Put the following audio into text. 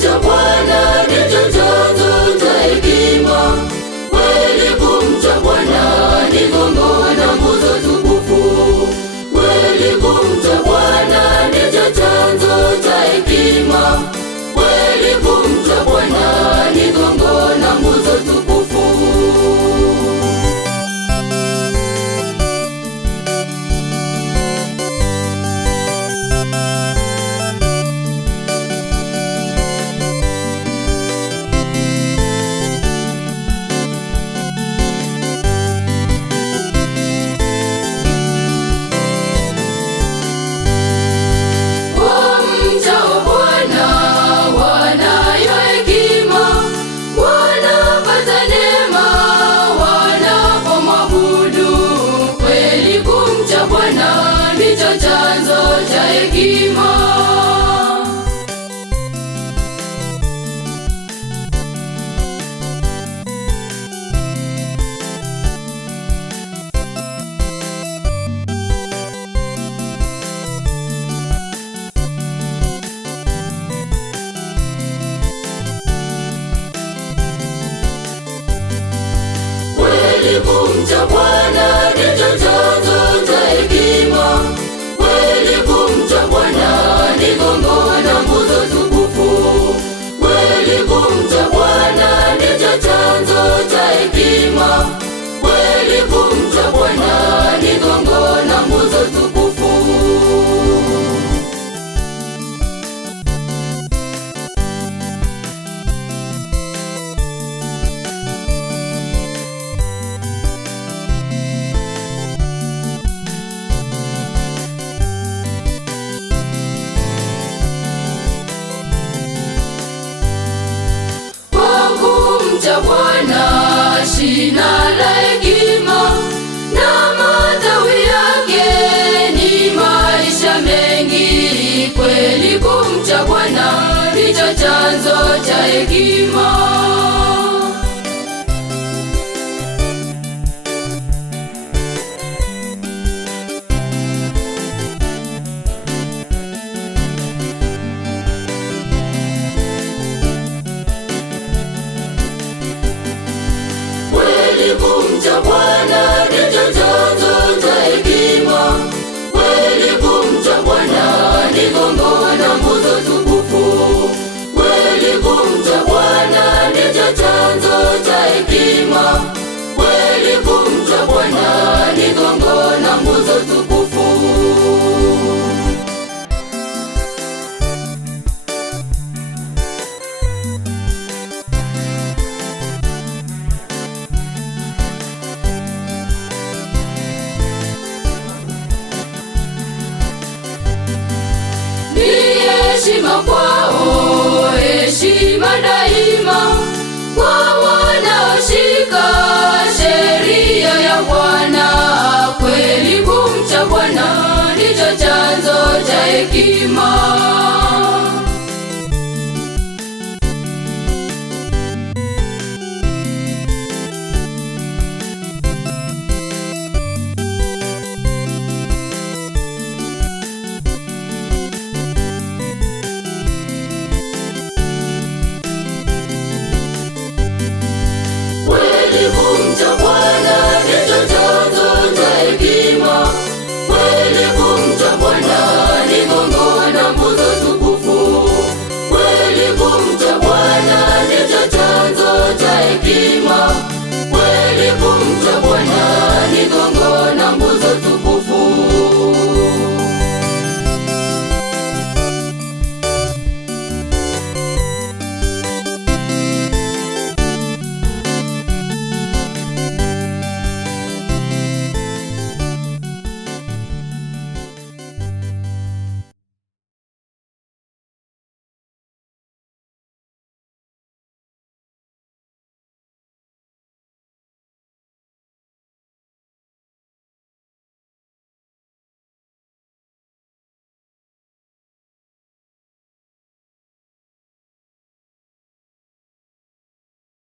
kumcha Bwana ndicho chanzo cha hekima. Kweli kumcha Bwana ni gongo na nguzo tukufu. Kweli kumcha Bwana ndicho chanzo cha hekima. Kweli kumcha Bwana ni gongo na nguzo tukufu. Chanzo cha hekima. Kweli kumcha Bwana ndicho chanzo cha hekima. Kweli kumcha Bwana ni gongo na nguzo tukufu. Kweli kumcha Bwana ndicho chanzo cha hekima. Kweli kumcha Bwana ni gongo na nguzo tukufu. Kumcha Bwana shina la hekima, na matawi yake ni maisha mengi. Kweli kumcha Bwana ndicho chanzo cha hekima. Kweli kumcha Bwana ndicho chanzo cha hekima. Kweli kumcha Bwana ni gongo na nguzo tukufu. Kweli kumcha Bwana ndicho chanzo cha hekima. Kweli kumcha Bwana ni gongo na nguzo tukufu. Heshima kwao, heshima daima kwa wanaoshika sheria ya Bwana. Kweli kumcha Bwana ndicho chanzo cha hekima. Kumcha Bwana ndicho chanzo cha hekima. Kweli kumcha Bwana ni gongo na nguzo tukufu. Kweli kumcha Bwana ndicho chanzo cha hekima. Kweli kumcha Bwana ni gongo